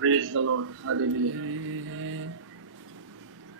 Praise the Lord, Hallelujah।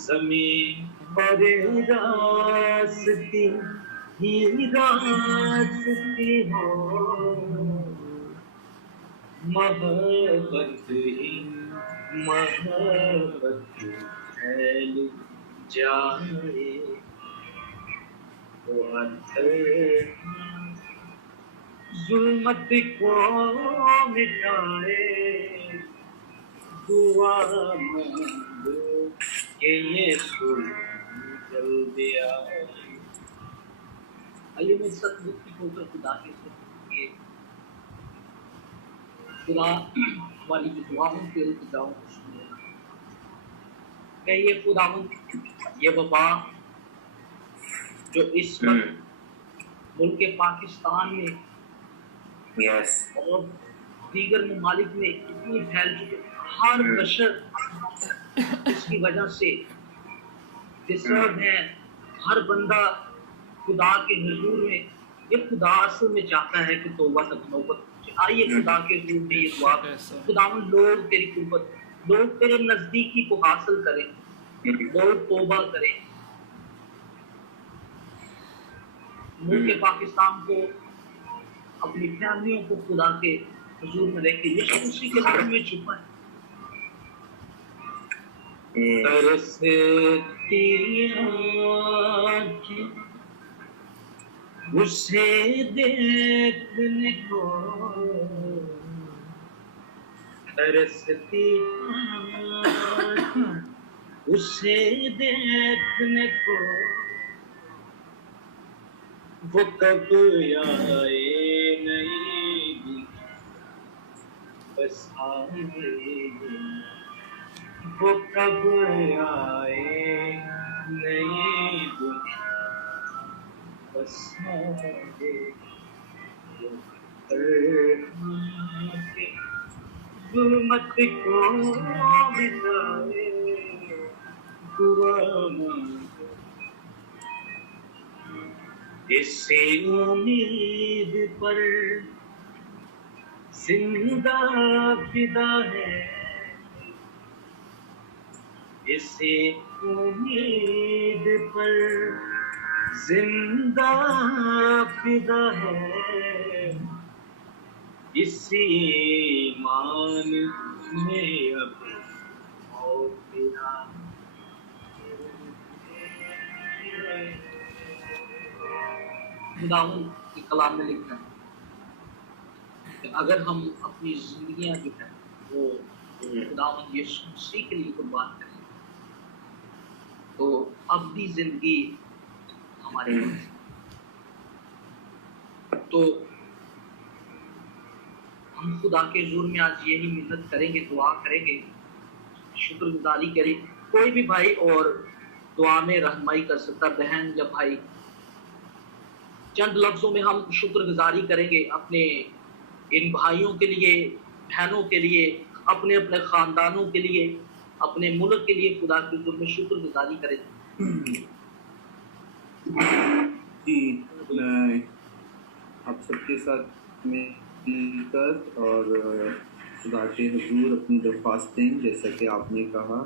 زمین پر راستی ہی راستی ہو، محبت ہی محبت پھیل جائے تو ظلمت کو مٹائے، دعا مانگو کہ یہ جلدی آئے۔ آئیے میں سچ مچ ہو کر خدا کے ساتھ خدا ہماری جو دعاؤں کے التجاؤں کو سنے، کہ یہ خدا یہ وبا جو اس وقت ملک پاکستان میں اور دیگر ممالک میں اتنی پھیل چکی، ہر بشر اس کی وجہ سے ڈسٹرب ہے، ہر بندہ خدا کے حضور میں، یہ خدا اصل میں چاہتا ہے کہ توبہ تک نوبت پہنچے۔ آئیے خدا کے حضور میں یہ دعا، خدا لوگ تیری قربت، لوگ تیرے نزدیکی کو حاصل کریں، لوگ توبہ کریں، ملک پاکستان کو، اپنی فیملیوں کو خدا کے حضور میں رکھ کے یسوع مسیح کے نام میں چھپائیں۔ ترستی آنکھیں اسے دیکھنے کو، ترستی آنکھیں اسے دیکھنے کو، وہ کب آئے نہیں بس آئے، وہ کب آئے نہیں بس آئے، ظلمت کو مٹائے، دعا مانگو، اسی امید پر زندہ فدا ہے، اسی امید پر زندہ فدا ہے، اسی ایمان میں اب اور تیرا خداوند کے کلام میں لکھا ہے کہ اگر ہم اپنی زندگیاں جو ہے وہ خداوند یسوع مسیح کے لیے قربان کریں تو ابدی زندگی ہمارے پاس۔ تو ہم خدا کے حضور میں آج یہی منت کریں گے، دعا کریں گے، شکر گزاری کریں۔ کوئی بھی بھائی اور دعا میں رہنمائی کر سکتا، بہن یا بھائی، چند لفظوں میں ہم شکر گزاری کریں گے اپنے ان بھائیوں کے لیے، بہنوں کے لیے، اپنے اپنے خاندانوں کے لیے، اپنے ملک کے لیے خدا کے حضور میں شکر گزاری کریں۔ جی، میں آپ سب کے ساتھ مل کر اور خدا کے حضور اپنی درخواستیں جیسا کہ آپ نے کہا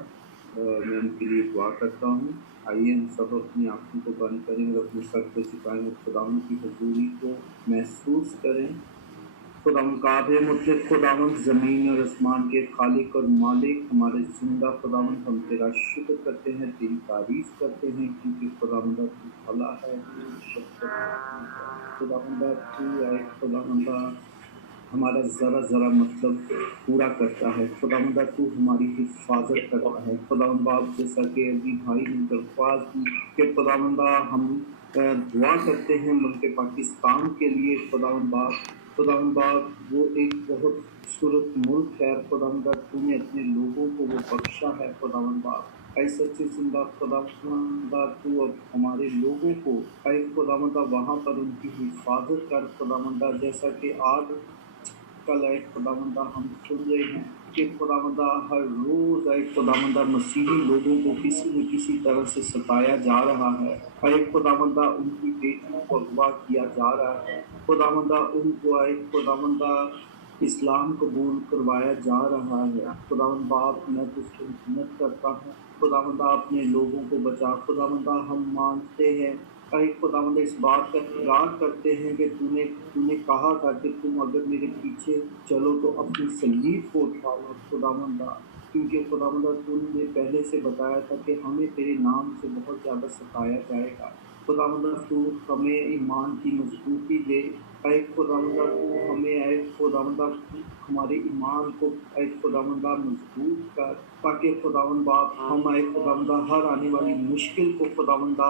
میں ان کے لیے دعا کرتا ہوں۔ آئیے ہم سب اپنی آنکھوں کو بند کریں اور اپنے سر کو جھکائیں اور خداوند کی حضوری کو محسوس کریں۔ خداوند قادر مطلق، خداوند زمین اور آسمان کے خالق اور مالک، ہمارے زندہ خداوند، ہم تیرا شکر کرتے ہیں، تیری تعریف کرتے ہیں، کیونکہ خداوند تو بھلا ہے، تو شفقت خداوند تو ہے، خداوند ہمارا ذرا ذرا مطلب پورا کرتا ہے، خداوند تو ہماری حفاظت کرتا ہے۔ خداوند باپ جیسا کہ ابھی بھائی نے درخواست کی کہ خداوند ہم دعا کرتے ہیں ملک پاکستان کے لیے، خداوند باپ وہ ایک بہت خوبصورت ملک ہے، خداوند تو نے اپنے لوگوں کو وہ بخشا ہے، خداوند باپ اے سچے زندہ خداوند تو اب ہمارے لوگوں کو اے خداوند وہاں پر ان کی حفاظت کر، خداوند جیسا کہ آج کل اے خداوند ہم سن رہے ہیں کہ خداوند ہر روز اے خداوند مسیحی لوگوں کو کسی نہ کسی طرح سے ستایا جا رہا ہے، اے خداوند ان کی بیٹیوں کو اغوا کیا جا رہا ہے، خداوند ان کو اے خداوند اسلام قبول کروایا جا رہا ہے۔ خداوند باپ میں تجھ سے منت کرتا ہوں، خداوند اپنے لوگوں کو بچا۔ خداوند ہم مانتے ہیں، اے خداوند اس بات کا اقرار کرتے ہیں کہ تو نے کہا تھا کہ تم اگر میرے پیچھے چلو تو اپنی صلیب کو اٹھا لو خداوند، کیونکہ خداوند تم نے پہلے سے بتایا تھا کہ ہمیں تیرے نام سے بہت زیادہ ستایا جائے گا۔ خداوند تو ہمیں ایمان کی مضبوطی دے، اے خداوند تو ہمیں اے خداوند ہمارے ایمان کو اے خداوند مضبوط کر، تاکہ خداوند باپ ہم اے خداوند ہر آنے والی مشکل کو خداوند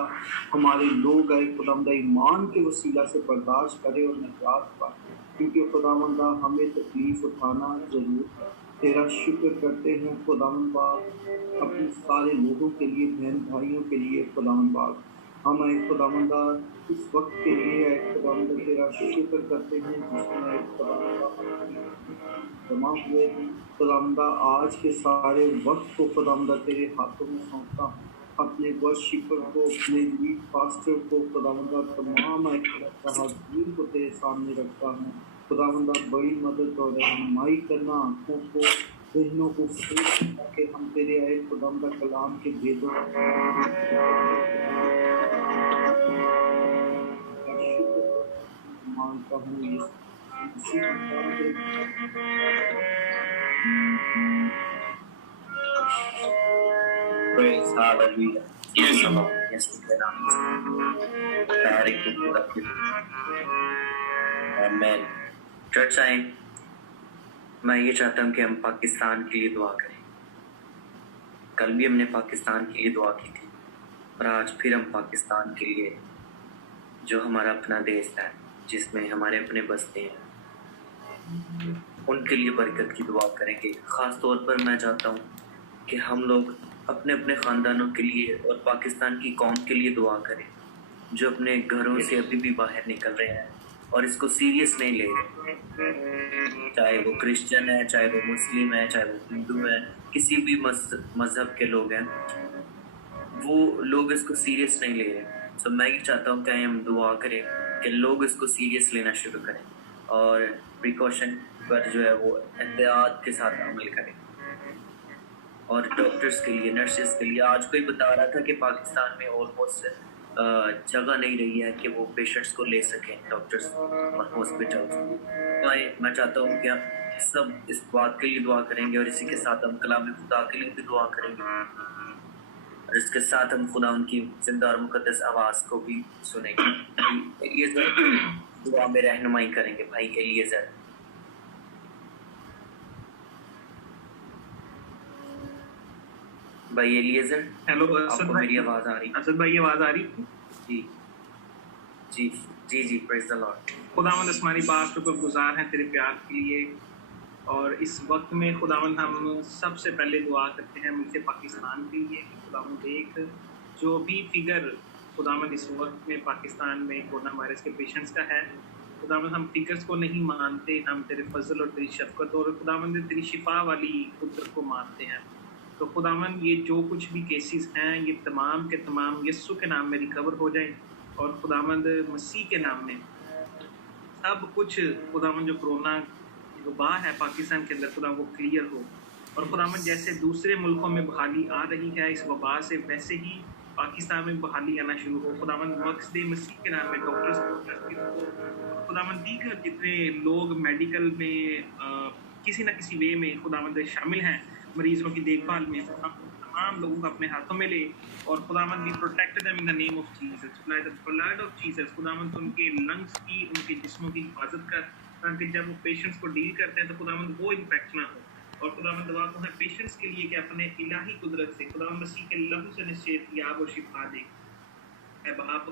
ہمارے لوگ اے خداوند ایمان کے وسیلہ سے برداشت کرے اور نجات پائے، کیونکہ خداوند ہمیں تکلیف اٹھانا ضرور ہے۔ تیرا شکر کرتے ہیں خداوند باپ اپنے سارے لوگوں کے لیے، بہن بھائیوں کے لیے خداوند باپ، ہم اے خداوند اس وقت کے لیے اے خداوند تیرا شکر کرتے ہیں جس میں اے خداوند جمع ہوئے ہیں۔ خداوند آج کے سارے وقت کو خداوند تیرے ہاتھوں میں سونپتا ہوں، اپنے ورشپر کو، اپنے لیڈ پاسٹر کو خداوند تمام اے خدا حاضرین کو تیرے سامنے رکھتا ہوں۔ خداوند بڑی مدد اور رہنمائی کرنا، آنکھوں کو ذہنوں کو کھول تاکہ ہم تیرے اے خداوند کلام کے بھیدوں مانگتا ہوں یسوع Praise hallelujah. Yes, Lord. Yes, Lord. Amen. Church آئیں، میں یہ چاہتا ہوں کہ ہم پاکستان کے لیے دعا کریں۔ کل بھی ہم نے پاکستان کے لیے دعا کی تھی، اور آج پھر ہم پاکستان کے لیے، جو ہمارا اپنا دیش ہے، جس میں ہمارے اپنے بستے ہیں، ان کے لیے برکت کی دعا کریں گے۔ خاص طور پر میں چاہتا ہوں کہ ہم لوگ اپنے اپنے خاندانوں کے لیے اور پاکستان کی قوم کے لیے دعا کریں، جو اپنے گھروں سے ابھی بھی باہر نکل رہے ہیں اور اس کو سیریس نہیں لے رہے، چاہے وہ کرسچن ہے، چاہے وہ مسلم ہے، چاہے وہ ہندو ہے، کسی بھی مذہب کے لوگ ہیں، وہ لوگ اس کو سیریس نہیں لے رہے۔ سو میں یہ چاہتا ہوں کہ ہم دعا کریں کہ لوگ اس کو سیریس لینا شروع کریں اور پریکاشن پر جو ہے وہ احتیاط کے ساتھ عمل کریں۔ اور ڈاکٹرز کے لیے، نرسز کے لیے، آج کوئی بتا رہا تھا کہ پاکستان میں آلموسٹ جگہ نہیں رہی ہے کہ وہ پیشنٹس کو لے سکیں ڈاکٹرز اور ہاسپٹلز۔ تو میں چاہتا ہوں کہ سب اس بات کے لیے دعا کریں گے، اور اسی کے ساتھ ہم کلام خدا کے لیے بھی دعا کریں گے، اور اس کے ساتھ ہم خدا ان کی زندہ اور مقدس آواز کو بھی سنیں گے۔ ایلیزر دعا میں رہنمائی کریں گے، بھائی ایلیزر۔ بھائی ایلیزر، ہیلو آپ کو میری آواز آ رہی؟ اسد بھائی آواز آ رہی؟ جی جی جی جی، پریز دی لارڈ۔ خداوند آسمانی پاک، شکر گزار ہیں تیرے پیار کے لیے، اور اس وقت میں خداوند ہم سب سے پہلے دعا کرتے ہیں ملک پاکستان کے لیے کہ خداوند ایک جو بھی فگر خداوند اس وقت میں پاکستان میں کورونا وائرس کے پیشنٹس کا ہے، خداوند ہم فگرز کو نہیں مانتے، ہم تیرے فضل اور تیری شفقت اور خداوند تیری شفا والی قدرت کو مانتے ہیں۔ تو خداوند یہ جو کچھ بھی کیسز ہیں، یہ تمام کے تمام یسوع کے نام میں ریکور ہو جائیں، اور خداوند مسیح کے نام میں سب کچھ خداوند جو کرونا وبا ہے پاکستان کے اندر خدا وہ کلیئر ہو، اور خداوند جیسے دوسرے ملکوں میں بحالی آ رہی ہے اس وبا سے، ویسے ہی پاکستان میں بحالی آنا شروع ہو۔ خداوند مقصد مسیح کے نام میں ڈاکٹرز خداوند دیگر جتنے لوگ میڈیکل میں کسی نہ کسی وے میں خداوند شامل ہیں مریضوں کی دیکھ بھال میں، تمام لوگوں کو اپنے ہاتھوں میں لے، اور خداوند بھی protect them in the name of Jesus, by the blood of Jesus. خداوند ان کے لنگس کی، ان کے جسموں کی حفاظت کر، تاکہ جب وہ پیشنٹس کو ڈیل کرتے ہیں تو خداوند وہ انفیکٹ نہ ہو۔ اور خداوند دعا تو ہے پیشنٹس کے لیے کہ اپنے الہی قدرت سے خداوند مسیح کے لہو سے نشیت یاب اور شفا دے۔ اے باپ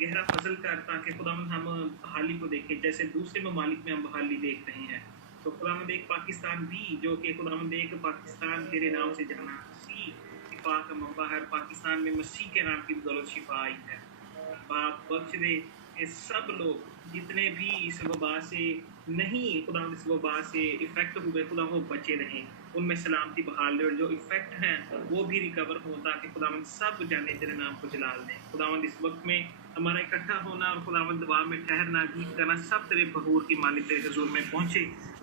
گہرا فضل کر، تاکہ خداوند ہم بحالی کو دیکھیں جیسے دوسرے ممالک میں ہم بحالی دیکھ رہے ہیں۔ تو خداوند ایک پاکستان بھی، جو کہ خداوند ایک پاکستان تیرے نام سے جانا، مسیح شفا کا منبع ہے، پاکستان میں مسیح کے نام کی بدولت شفا آئی ہے۔ باپ بخش دے کہ سب لوگ جتنے بھی اس وبا سے نہیں خدا اس وبا سے افیکٹ ہوئے، خدا وہ بچے رہیں، ان میں سلامتی بحال دے، اور جو افیکٹ ہیں وہ بھی ریکور ہوں، تاکہ خداوند سب جانے تیرے نام کو جلال دیں۔ خداوند اس وقت میں ہمارا اکٹھا ہونا اور خداوند دعا میں ٹھہرنا، گیت کرنا، سب تیرے بحور کی مالک تیرے حضور میں پہنچے،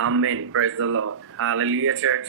Amen. Praise the Lord. Hallelujah, church.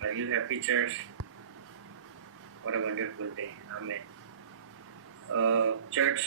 Are you happy, church? What a wonderful day. Amen. Church,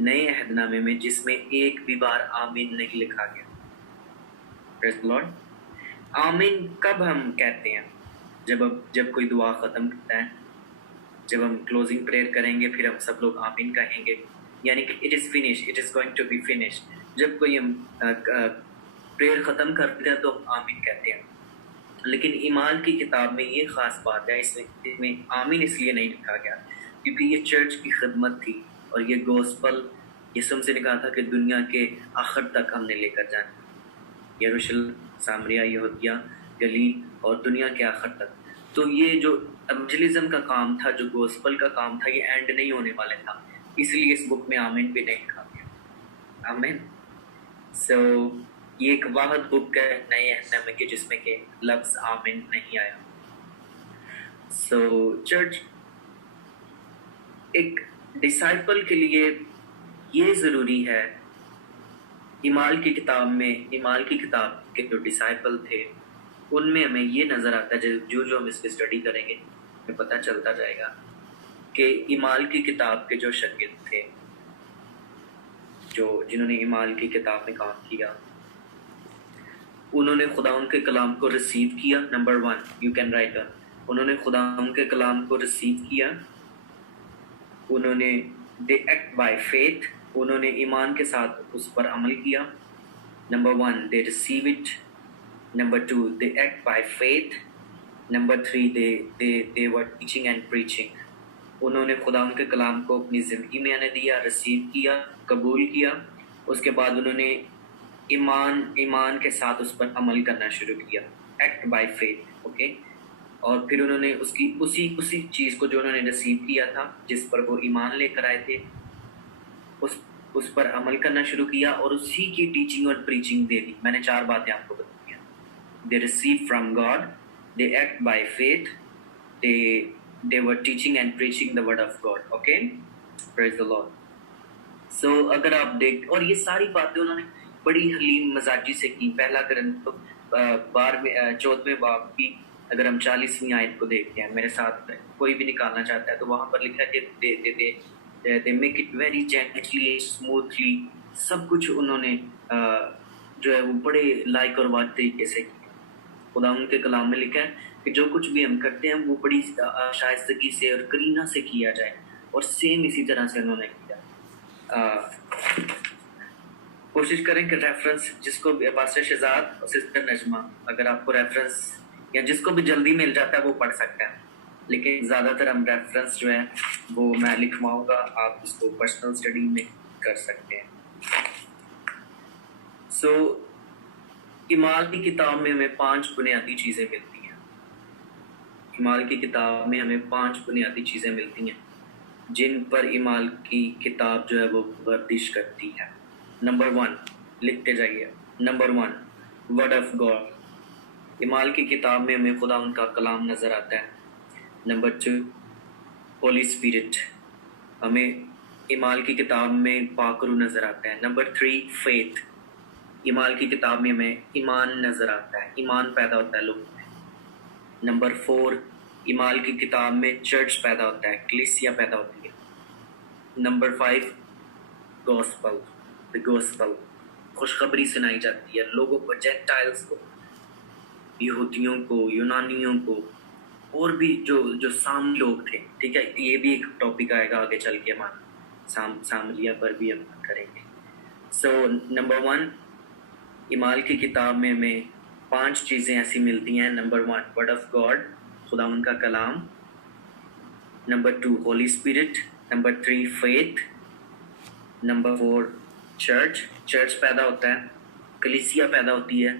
نئے عہد نامے میں جس میں ایک بھی بار آمین نہیں لکھا گیا. Praise the Lord. آمین کب ہم کہتے ہیں؟ جب کوئی دعا ختم کرتا ہے, جب ہم کلوزنگ پریئر کریں گے پھر ہم سب لوگ آمین کہیں گے, یعنی کہ it is finish, it is going to be finish. جب کوئی ہم پریئر ختم کرتے ہیں تو ہم آمین کہتے ہیں. لیکن ایمان کی کتاب میں یہ خاص بات ہے, اس میں آمین اس لیے نہیں لکھا گیا کیونکہ یہ چرچ کی خدمت تھی, اور یہ گوسپل یسوع سے نے کہا تھا کہ دنیا کے آخر تک ہم نے لے کر جانا, یروشلم, سامریہ, یہودیہ, گلیل اور دنیا کے آخر تک. تو یہ جو ایونجلزم کا کام تھا, جو گوسپل کا کام تھا, یہ اینڈ نہیں ہونے والے تھا, اس لیے اس بک میں آمین بھی نہیں لکھا گیا. آمین. سو یہ ایک واحد بک ہے نئے عہد نامے کی جس میں کہ لفظ آمین نہیں آیا. سو چرچ ایک ڈسائپل کے لیے یہ ضروری ہے, ایمان کی کتاب کے جو ڈسائپل تھے ان میں ہمیں یہ نظر آتا ہے, جو ہم اس پہ اسٹڈی کریں گے ہمیں پتہ چلتا جائے گا کہ ایمان کی کتاب کے جو شاگرد تھے, جنہوں نے ایمان کی کتاب میں کام کیا, انہوں نے خداوند کے کلام کو ریسیو کیا. Number 1 you can write down, انہوں نے خداوند کے کلام کو ریسیو کیا, انہوں نے دے ایکٹ بائی فیتھ, انہوں نے ایمان کے ساتھ اس پر عمل کیا. Number 1 they receive it, number 2 they act by faith, number 3 they were teaching and preaching. انہوں نے خداوند کے کلام کو اپنی زندگی میں آنے دیا, ریسیو کیا, قبول کیا, اس کے بعد انہوں نے ایمان کے ساتھ اس پر عمل کرنا شروع کیا, ایکٹ بائی فیتھ. اوکے, اور پھر انہوں نے اسی چیز کو جو انہوں نے ریسیو کیا تھا, جس پر وہ ایمان لے کر آئے تھے, اس پر عمل کرنا شروع کیا, اور اسی کی ٹیچنگ اور پریچنگ دے دی. میں نے 4 باتیں آپ کو بتائی ہیں. They receive from God, they act by faith, they were teaching and preaching the word of God. Okay, praise the Lord. So اگر آپ دیکھ, اور یہ ساری باتیں انہوں نے بڑی حلیم مزاجی سے کی. پہلا کرنتھیوں 14ویں باب کی اگر ہم 40ویں آیت کو دیکھتے ہیں, میرے ساتھ کوئی بھی نکالنا چاہتا ہے تو وہاں پر لکھا ہے کہ they make it very gently, smoothly. سب کچھ انہوں نے جو ہے وہ بڑے لائق اور واضح طریقے سے کیا. خداوند کے کلام میں لکھا ہے کہ جو کچھ بھی ہم کرتے ہیں وہ بڑی شائستگی سے اور کرینہ سے کیا جائے, اور سیم اسی طرح سے انہوں نے کیا. کوشش کریں کہ ریفرنس جس کو پاسٹر شہزاد اور سسٹر نجمہ, اگر آپ کو ریفرنس یا جس کو بھی جلدی مل جاتا ہے وہ پڑھ سکتا ہے, لیکن زیادہ تر ہم ریفرنس جو ہے وہ میں لکھواؤں گا, آپ اس کو پرسنل اسٹڈی میں کر سکتے ہیں. سو ایمان کی کتاب میں ہمیں 5 بنیادی چیزیں ملتی ہیں. ایمان کی کتاب میں ہمیں 5 بنیادی چیزیں ملتی ہیں جن پر ایمان کی کتاب جو ہے وہ گردش کرتی ہے. نمبر 1 لکھتے جائیے. Number 1 word of God. ایمان کی کتاب میں ہمیں خداوند کا کلام نظر آتا ہے. Number 2 holy spirit. ہمیں ایمان کی کتاب میں پاک روح نظر آتا ہے. Number 3 faith. ایمان کی کتاب میں ہمیں ایمان نظر آتا ہے, ایمان پیدا ہوتا ہے لوگوں میں. نمبر 4 ایمان کی کتاب میں چرچ پیدا ہوتا ہے, کلیسیا پیدا ہوتی ہے. Number 5 gospel. گوسپل خوشخبری سنائی جاتی ہے لوگوں کو, جینٹائلز کو, یہودیوں کو, یونانیوں کو, اور بھی جو سام لوگ تھے. ٹھیک ہے, یہ بھی ایک ٹاپک آئے گا آگے چل کے, ہمارا سامریہ پر بھی ہم کریں گے. سو نمبر 1 ایمان کی کتاب میں ہمیں 5 چیزیں ایسی ملتی ہیں. نمبر 1 ورڈ آف گاڈ, خداوند کا کلام. Number 2 holy spirit. Number 3 faith. Number 4 church پیدا ہوتا ہے, کلیسیا پیدا ہوتی ہے.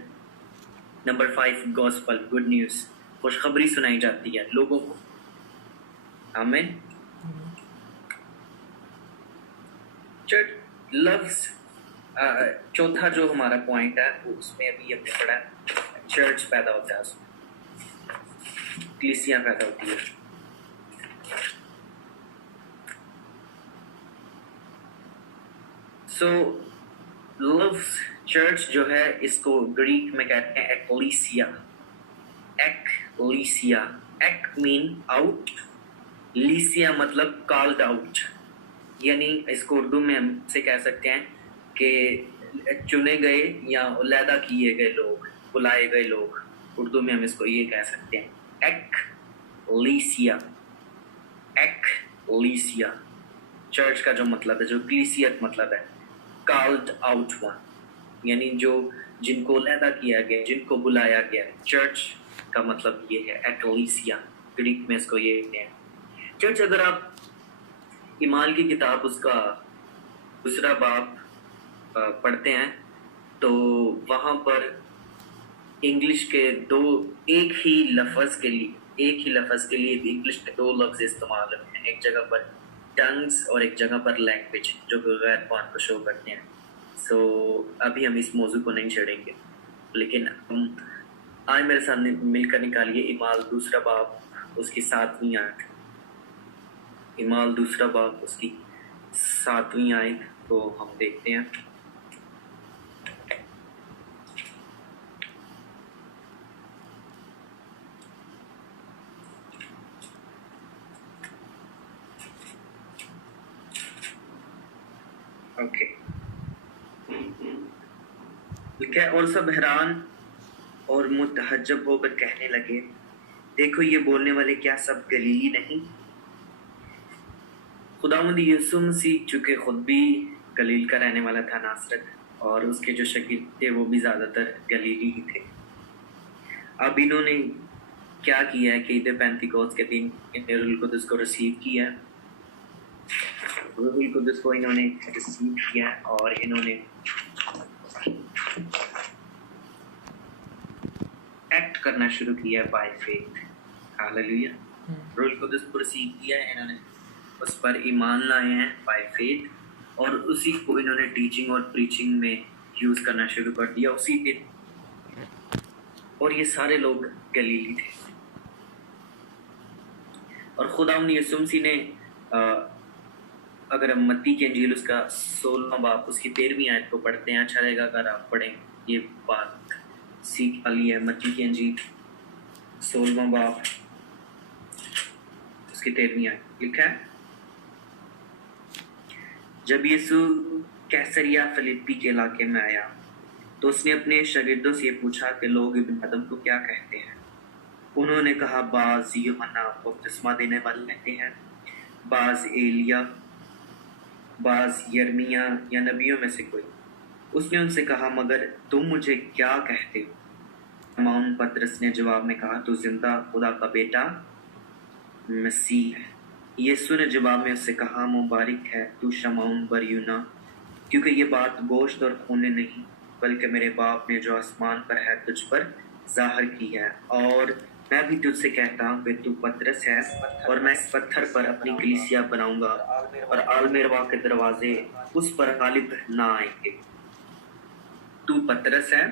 نمبر 5 گوسپل, گڈ نیوز, خوشخبری سنائی جاتی ہے لوگوں کو. آمین. چرچ لفظ چوتھا جو ہمارا پوائنٹ ہے وہ اس میں ابھی ہم نے پڑھا ہے, چرچ پیدا ہوتا ہے, اس میں کلیسیا پیدا ہوتی ہے. سو لفظ چرچ جو ہے اس کو گریک میں کہتے ہیں ایکلیسیا. ایک مین آؤٹ, لیسیا مطلب کالڈ آؤٹ. یعنی اس کو اردو میں ہم سے کہہ سکتے ہیں کہ چنے گئے یا علیحدہ کیے گئے لوگ، بلائے گئے لوگ، اردو میں ہم اس کو یہ کہہ سکتے ہیں ایکلیسیا. ایکلیسیا چرچ کا جو مطلب ہے، جو کلیسیت مطلب ہے کالڈ آؤٹ ون، یعنی جو جن کو علیحدہ کیا گیا، جن کو بلایا گیا. چرچ کا مطلب یہ ہے ایکلیسیا، گریک میں اس کو یہ کہتے ہیں چرچ. اگر آپ ایمان کی کتاب اس کا دوسرا باب پڑھتے ہیں تو وہاں پر انگلش کے ایک ہی لفظ کے لیے انگلش میں 2 لفظ استعمال ہوتے ہیں. ایک جگہ پر ٹنگز اور ایک جگہ پر لینگویج، جو کہ غیر بات کو شو کرتے ہیں. سو ابھی ہم اس موضوع کو نہیں چھیڑیں گے، لیکن ہم آئے میرے سامنے مل کر نکالیے اعمال دوسرا باب اس کی 7ویں آیت. اعمال دوسرا باب اس کی 7ویں آیت کو ہم دیکھتے ہیں. اوکے، لکھا ہے اور سب حیران اور متحجب ہو کر کہنے لگے، دیکھو یہ بولنے والے کیا سب گلیلی نہیں؟ خداوند یسوع مسیح چونکہ خود بھی گلیل کا رہنے والا تھا، ناصرت، اور اس کے جو شاگرد تھے وہ بھی زیادہ تر گلیلی ہی تھے. اب انہوں نے کیا کیا ہے کہ عید پینتیکوست کے دن انہوں نے روح القدس کو ریسیو کیا، روح القدس کو انہوں نے ریسیو کیا اور انہوں نے ایکٹ کرنا شروع کیا بائی فیتھ. ہاللیلویا. روح القدس کو ریسیو کیا ہے، انہوں نے اس پر ایمان لائے ہیں بائی فیتھ، اور اسی کو انہوں نے ٹیچنگ اور پریچنگ میں یوز کرنا شروع کر دیا اسی دن. اور یہ سارے لوگ گلیلی تھے. اور خداوند یسوع مسیح نے اگر ہم متی کی انجیل اس کا 16واں باب اس کی 13ویں آیت کو پڑھتے ہیں، اچھا رہے گا اگر آپ پڑھیں، یہ بات سیکھ والی ہے. متی کی انجیل 16واں باب اس کی 13ویں آیت لکھا ہے، جب یسوع کیسریا فلیپی کے علاقے میں آیا تو اس نے اپنے شاگردوں سے یہ پوچھا کہ لوگ ابن آدم کو کیا کہتے ہیں؟ انہوں نے کہا، بعض یوحنا بپتسمہ دینے والے کہتے ہیں، بعض ایلیا، بعض یرمیا یا نبیوں میں سے کوئی. اس نے ان سے کہا، مگر تم مجھے کیا کہتے ہو؟ شمعون پترس نے جواب میں کہا، تو زندہ خدا کا بیٹا مسیح ہے. یسوع نے جواب میں اس سے کہا، مبارک ہے تو شمعون بریونا، کیونکہ یہ بات گوشت اور خون نے نہیں بلکہ میرے باپ نے جو آسمان پر ہے تجھ پر ظاہر کی ہے. اور میں بھی تجھ سے کہتا ہوں کہ تو پترس ہے، اور میں اس پتھر پر اپنی کلیسیا بناؤں گا، اور عالمروا کے دروازے اس پر غالب نہ آئیں گے. تو پترس ہے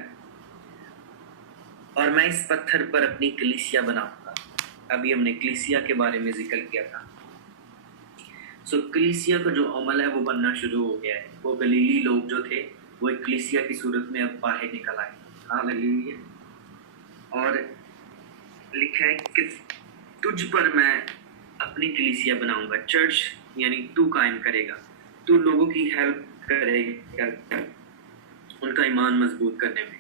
اور میں اس پتھر پر اپنی کلیسیا بناؤں گا. ابھی ہم نے کلیسیا کے بارے میں ذکر کیا تھا. کلیسیا کا جو عمل ہے وہ بننا شروع ہو گیا ہے. وہ گلیلی لوگ جو تھے وہ ایک کلیسیا کی صورت میں اب باہر نکل آئے. ہاللیلویا. اور لکھا ہے کہ تجھ پر میں اپنی کلیسیا بناؤں گا. چرچ یعنی تو قائم کرے گا، تو لوگوں کی ہیلپ کرے گا ان کا ایمان مضبوط کرنے میں.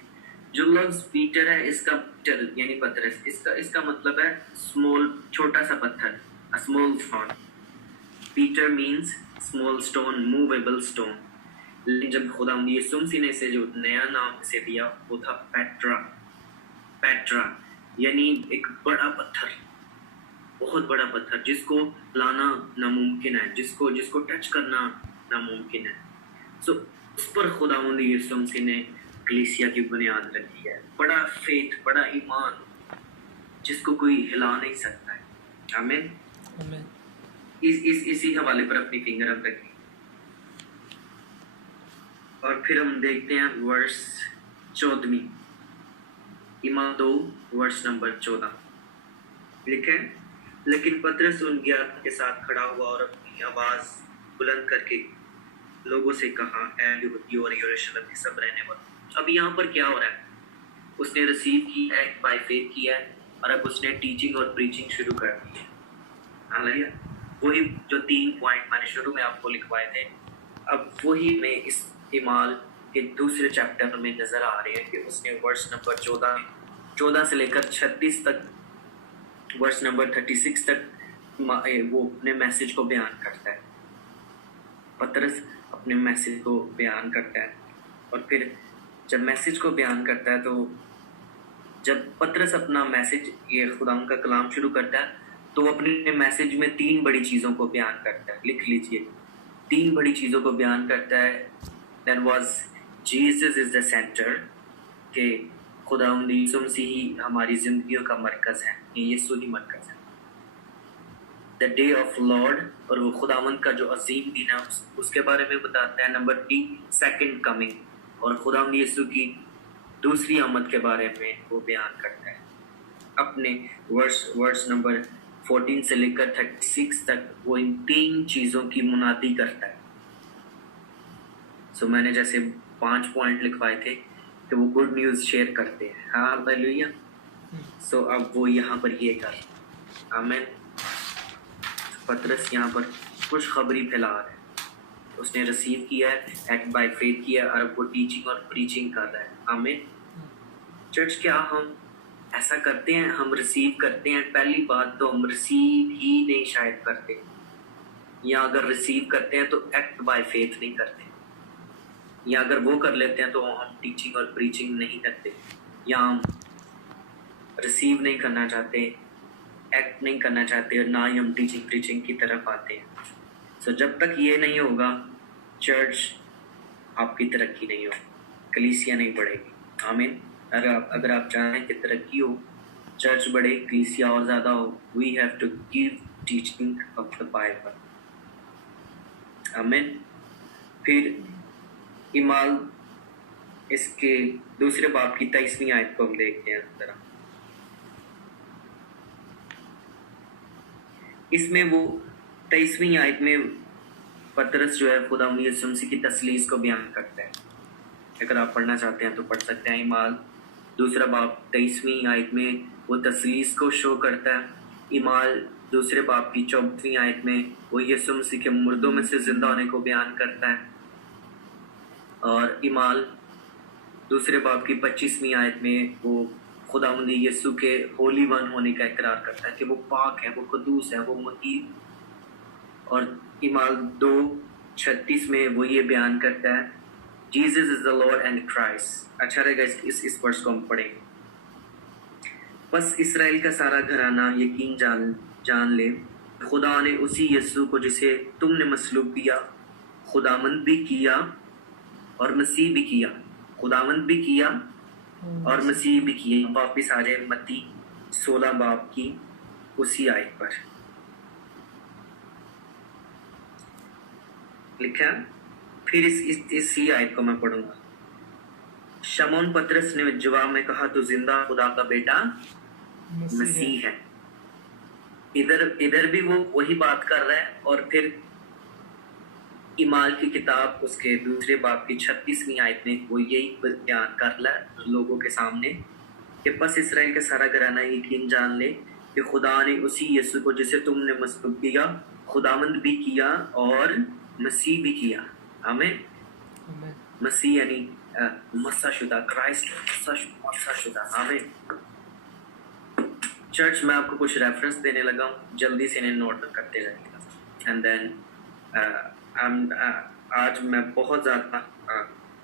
جو لفظ پیٹر ہے اس کا یعنی پترس، اس کا مطلب ہے اسمال، چھوٹا سا پتھر، small stone. Peter means small stone, movable stone. لیکن جب خدا یسوع مسیح نے اسے جو نیا نام اسے دیا وہ تھا پیٹرا، یعنی ایک بڑا پتھر، بہت بڑا پتھر جس کو لانا ناممکن ہے، جس کو ٹچ کرنا ناممکن ہے. اس پر خداوند یسوع مسیح نے کلیسیا کی بنیاد رکھی ہے. بڑا فیتھ، بڑا ایمان جس کو کوئی ہلا نہیں سکتا ہے. آمین. اسی حوالے پر اپنی فنگر ہم رکھیں. اور پھر ہم دیکھتے ہیں ورس 14، ایمان 2 ورس نمبر 14 لکھے، لیکن پترس ان 11 کے ساتھ کھڑا ہوا اور اپنی آواز بلند کر کے لوگوں سے کہا، اے یہودیوں اور یروشلم کے سب رہنے والوں. اب یہاں پر کیا ہو رہا ہے؟ اس نے ریسیو کی، ایکٹ بائی فیتھ کیا ہے، اور اب اس نے ٹیچنگ اور پریچنگ شروع کر دی ہے. ہاللیلویا. وہی جو 3 پوائنٹ میں نے شروع میں آپ کو لکھوائے تھے، اب وہی میں اس ایمال کے دوسرے چیپٹر میں نظر آ رہے ہیں کہ اس نے ورس نمبر 14 سے لے کر 36 تک، ورس نمبر 36 تک وہ اپنے میسج کو بیان کرتا ہے. پطرس اپنے میسج کو بیان کرتا ہے، اور پھر جب میسج کو بیان کرتا ہے تو جب پطرس اپنا میسج یہ خدا کا کلام شروع کرتا ہے تو وہ اپنے میسج میں 3 بڑی چیزوں کو بیان کرتا ہے. لکھ لیجئے، 3 بڑی چیزوں کو بیان کرتا ہے. That was Jesus is the center، کہ خدا یسوع مسیح ہی ہماری زندگیوں کا مرکز ہے، یہ یسوع ہی مرکز ہے. The day of Lord، اور وہ خداوند کا جو عظیم دن ہے اس کے بارے میں بتاتا ہے. نمبر 3 سیکنڈ کمنگ، اور خداوند یسوع کی دوسری آمد کے بارے میں وہ بیان کرتا ہے. اپنے ورس نمبر 14 سے لے کر 36 تک وہ ان 3 چیزوں کی منادی کرتا ہے. میں نے جیسے 5 پوائنٹ لکھوائے تھے کہ وہ گڈ نیوز شیئر کرتے ہیں. ہاں ہاللویا. اب وہ یہاں پر یہ کر آمین. پطرس یہاں پر خوشخبری پھیلا رہا ہے، اس نے ریسیو کیا ہے، ایکٹ بائی فیتھ کیا ہے، اور اب وہ ٹیچنگ اور پریچنگ کر رہا ہے. آمین. چرچ کیا ہم ایسا کرتے ہیں؟ ہم ریسیو کرتے ہیں. پہلی بات تو ہم ریسیو ہی نہیں شاید کرتے، یا اگر ریسیو کرتے ہیں تو ایکٹ بائی فیتھ نہیں کرتے، یا اگر وہ کر لیتے ہیں تو ہم ٹیچنگ اور پریچنگ نہیں کرتے، یا ہم ریسیو نہیں کرنا چاہتے، ایکٹ نہیں کرنا چاہتے، اور نہ ہی ہم ٹیچنگ پریچنگ کی طرف آتے ہیں. جب تک یہ نہیں ہوگا چرچ آپ کی ترقی نہیں ہوگی، کلیسیا نہیں بڑھے گی. آمین. اگر آپ چاہیں کہ ترقی ہو، چرچ بڑھے، کلیسیا اور زیادہ ہو، we have to give teaching of the Bible. آمین. پھر ایمال اس کے دوسرے باب کی 23ویں آیت کو ہم دیکھتے ہیں ذرا. اس میں وہ 23ویں آیت میں پطرس جو ہے خدا یسوع مسیح کی تثلیث کو بیان کرتا ہے. اگر آپ پڑھنا چاہتے ہیں تو پڑھ سکتے ہیں. ایمال دوسرا باب 23ویں آیت میں وہ تثلیث کو شو کرتا ہے. ایمال دوسرے باب کی 24ویں آیت میں وہ یسوع مسیح کے مردوں میں سے زندہ ہونے کو بیان کرتا ہے. اور ایمال دوسرے باب کی 25ویں آیت میں وہ خداوند یسوع کے ہولی ون ہونے کا اقرار کرتا ہے کہ وہ پاک ہے، وہ قدوس ہے، وہ مقیت. اور ایمال 2:36 میں وہ یہ بیان کرتا ہے Jesus is the Lord and Christ. اچھا رہے گا اس ورس کو ہم پڑھیں. بس اسرائیل کا سارا گھرانہ یقین جان لے، خدا نے اسی یسوع کو جسے تم نے مصلوب کیا، خداوند بھی کیا اور مسیح بھی کیا. خداوند بھی کیا اور مسیح بھی کیا. واپس آ جائے متی 16 باب کی اسی آیت پر لکھا. پھر اسی آیت کو میں پڑھوں گا. شمعون پطرس نے جواب میں کہا تو زندہ خدا کا بیٹا مسیح ہے. ادھر بھی وہ وہی بات کر رہا ہے. اور پھر ایمال کی کتاب اس کے دوسرے باب کی 36ویں آیت میں وہ یہی بیان کر رہا ہے لوگوں کے سامنے کہ پس اسرائیل کا سارا گھرانہ یقین جان لے کہ خدا نے اسی یسوع کو جسے تم نے مصلوب کیا، خداوند بھی کیا اور مسیح بھی کیا. آمین. مسیح یعنی مسح شدہ، کرائسٹ مسح شدہ. آمین. چرچ میں آپ کو کچھ ریفرنس دینے لگا ہوں، جلدی سے انہیں نوٹ کرتے جائیں گا. اینڈ دین آج میں بہت زیادہ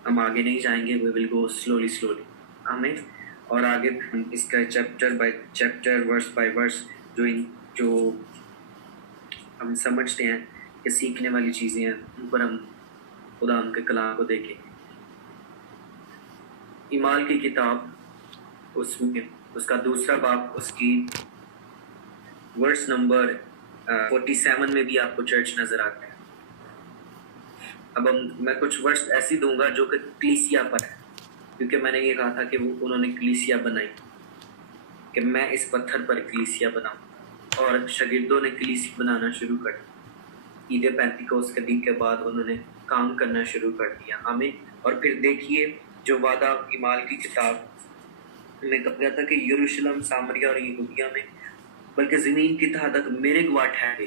ہم آگے نہیں جائیں گے، وی ول گو سلولی. آمین. اور آگے اس کا chapter by chapter, verse by verse جو ہم سمجھتے ہیں کہ سیکھنے والی چیزیں ہیں، ان پر ہم خدا ان کے کلام کو دیکھیں. ایمال کی کتاب اس کا دوسرا باب اس کی ورس نمبر 47 میں بھی آپ کو چرچ نظر آتا ہے. اب میں کچھ ورس ایسی دوں گا جو کہ کلیسیا پر ہے، کیونکہ میں نے یہ کہا تھا کہ انہوں نے کلیسیا بنائی، کہ میں اس پتھر پر کلیسیا بناؤں، اور شاگردوں نے کلیسیا بنانا شروع کر دیا. عید پینتیکوست کے دن کے بعد انہوں نے کام کرنا شروع کر دیا. آمین. اور پھر دیکھیے جو وعدہ ایمال کی کتاب میں کہا گیا تھا کہ یروشلم، سامریہ اور یہودیہ میں بلکہ زمین کی تہہ تک میرے گواہ ٹھہرے،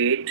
8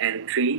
and 3,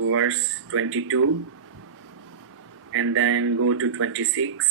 verse 22 and then go to 26,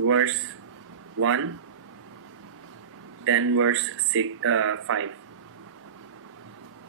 verse 1 then verse 5,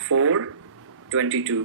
4, 22।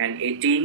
and 18।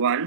1,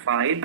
5,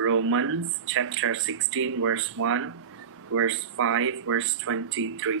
Romans chapter 16 verse 1, verse 5, verse 23।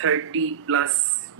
30+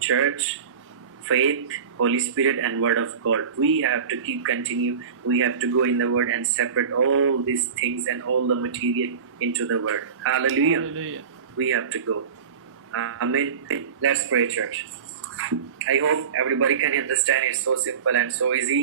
church, faith, Holy Spirit and Word of God. We have to keep continue. We have to go in the Word and separate all these things and all the material into the Word. Hallelujah. Hallelujah. We have to go. Amen. Let's pray, church. I hope everybody can understand. It's so simple and so easy.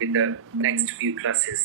in the next few classes.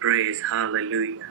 Praise, hallelujah.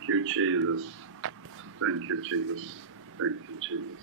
Thank you, Jesus. Thank you, Jesus. Thank you, Jesus.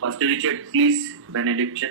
Pastor Richard, please, benediction.